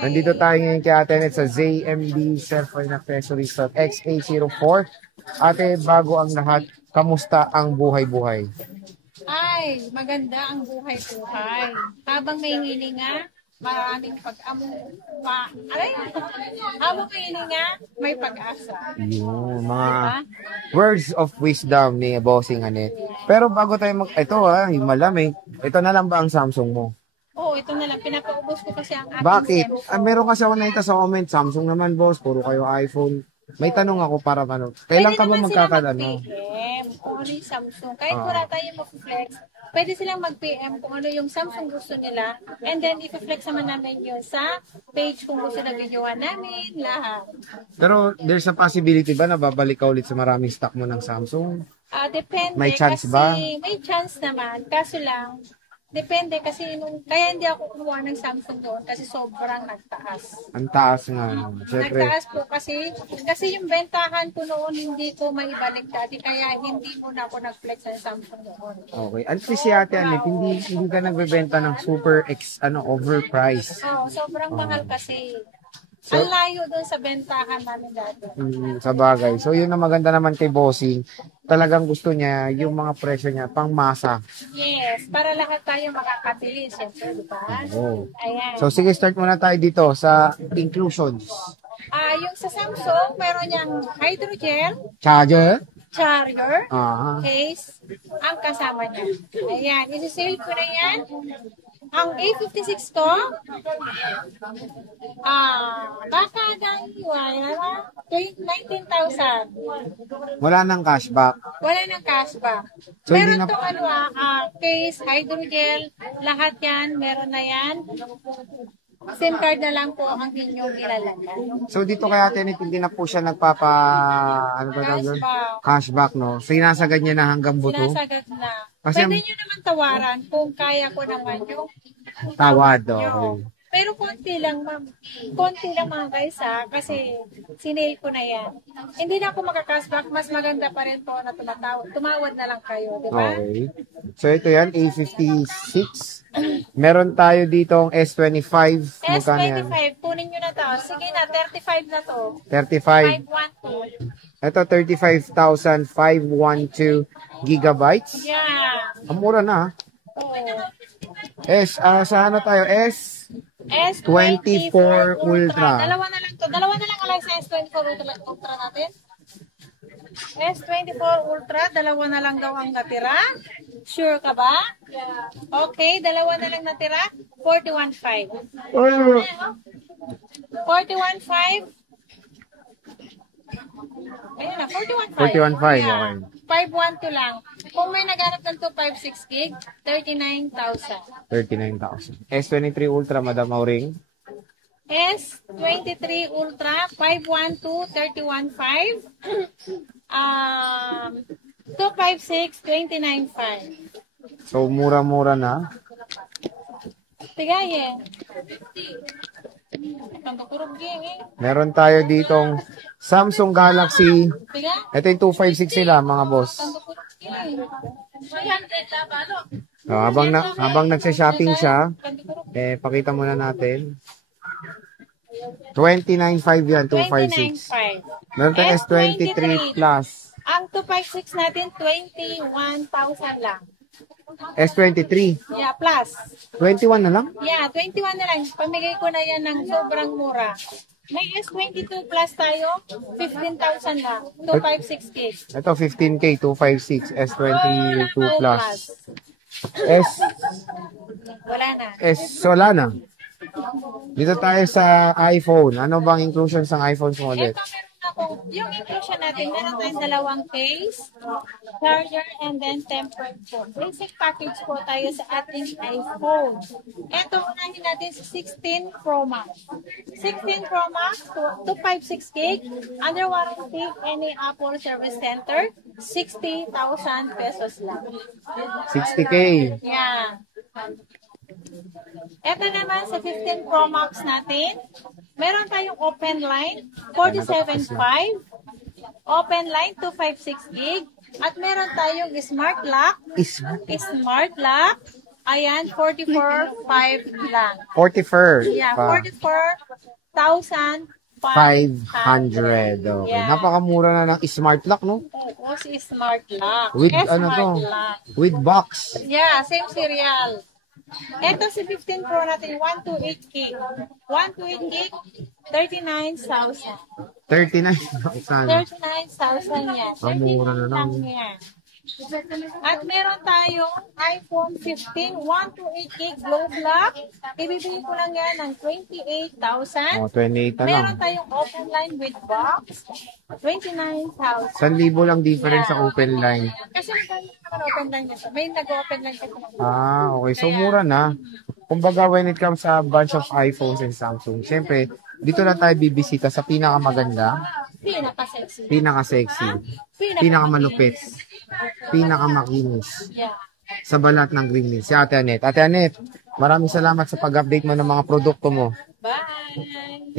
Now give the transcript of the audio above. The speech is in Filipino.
Nandito tayo ngayon kay Ate Net sa ZMB Cellphone Accessories sa XA04. Ate, bago ang lahat, kamusta ang buhay-buhay? Ay, maganda ang buhay-buhay. Habang may hininga, maraming habang may hininga, may pag-asa. Yung mga words of wisdom ni Bossing Anet. Pero bago tayo ito yung malamig. Ito na lang ba ang Samsung mo? Oo, ito na lang. Pinapaubos ko kasi ang aking Bakit? cellphone. Meron kasi ako nakita sa comment, Samsung naman boss, puro kayo iPhone. May tanong ako para ano. Kailan ka ba magkakadano? Mag-PM kung ano yung Samsung. Kahit wala tayong mag-flex, pwede silang mag-PM kung ano yung Samsung gusto nila. And then, i-flex naman namin yun sa page kung gusto na videohan namin, lahat. Pero there's a possibility ba na babalik ka ulit sa maraming stock mo ng Samsung? Depende. May chance kasi, ba? May chance naman. Kaso lang, depende kasi kaya hindi ako kumuha ng Samsung doon kasi sobrang nagtaas. Ang taas nga. Siyempre, Nagtaas po kasi yung bentahan ko noon hindi ko maibalik dati kaya hindi mo na ako nag-flex ng Samsung noon. okay. At least si Ate Anet, hindi ka nagbebenta ng super overpriced. Sobrang mahal kasi. Ang layo doon sa bentahan namin dati. Sa bagay. So, yun ang maganda naman kay Bossing. Talagang gusto niya, yung mga presyo niya, pang masa. Yes, para lahat tayo makakabili, siyempre, di ba? Oo. Ayan. So, sige, start muna tayo dito sa inclusions. Yung sa Samsung, meron niyang hydrogel, Charger. case, ang kasama niya. Ayan, isi-save ko na yan. Ang A56 ko, baka wala, 19,000. Wala nang cashback. Wala nang cashback. So, Meron itong case, hydrogel, lahat yan, meron na yan. SIM card na lang po ang inyong ilalagay. So, dito kay Ate Anet, hindi na po siya cashback, no? So, sinasagad niya na hanggang buto. Sinasagad na. Kasi Pwede nyo naman tawaran kung kaya ko naman yung tawad, nyo. Pero konti lang, ma'am. Konti lang mga guys, kasi sinail ko na yan. Hindi na ako makakashback, mas maganda pa rin po na tumawad na lang kayo, di ba? Okay. So, ito yan, A56. Meron tayo ditong S25. S25, kunin nyo na to. Sige na, 35 na to. 35. 512. Ito, 35,512 gigabytes. Yeah. Ang mura na. Oh. Sa ano tayo? S24 Ultra. Dalawa na lang to. Dalawa na lang alay sa S24 Ultra natin. S24 Ultra, dalawa na lang daw ang natira. Sure ka ba? Yeah. Okay, dalawa na lang natira. 41.5. 41.5. Ayun na, 41.5. 41.5, yeah. okay. 512 lang. Kung may naghanap ng 256 gig, 39,000. 39,000. S23 Ultra, Madam Auring. S23 Ultra, 512, 31.5. 256, 29.5. So, mura-mura na. Tigaye. Meron tayo ditong Samsung Galaxy. Ito yung 256 sila, mga boss. Habang nagsa-shopping siya, pakita muna natin. 29.5 yan, 256. Meron tayo S23 Plus. Ang 256 natin, 21,000 lang. S23. Yeah, plus. 21 na lang? Yeah, 21 na lang. Pamigay ko na yan ng sobrang mura. May S22 plus tayo, 15,000 lang. 256 gig. Ito, 15K, 256, S22 Plus. Wala na. Wala na. Dito tayo sa iPhone. Ano bang inclusion sa iPhone mo ulit? Ito, meron akong, yung inclusion natin, meron tayong dalawang case, charger, and then tempered phone. Basic package po tayo sa ating iPhone. Ito, unahin natin sa 16 Pro Max. 16 Pro Max, 256 gig, under warranty, any Apple Service Center, 60,000 pesos lang. 60K. Yeah. Ito naman sa 15 Pro Max natin, meron tayong open line, 47.5, open line, 256 gig, at meron tayong smart lock, Ayan, 44,500 lang. 44. Yeah, Pa. 44,500. 500. Okay. Yeah. Napakamura na ng smart lock, no? Oo, si Smart Lock. With ano Smart to? Lock. With box. Yeah, same serial. Ito si 15 Pro natin, 128 gig. 128 gig, 39,000. 39,000. 39,000 yan. Mura na lang. Yan. At meron tayong iPhone 15, 128 gig globe lock. Ibibigay ko lang yan ng 28,000. 28 na lang. Meron tayong open line with box, 29,000. 1,000 lang difference sa open line. Kasi naman open line nito. May nag-open line kasi. Okay. So, mura na. Kumbaga, when it comes sa bunch of iPhones and Samsung, syempre, dito na tayo bibisita sa pinakamaganda, Pinaka-sexy. pinaka-sexy, pinakamalupit, pinakamakinis Yeah. sa balat ng Green Hills. Si Ate Annette. Ate Annette, maraming salamat sa pag-update mo ng mga produkto mo. Bye!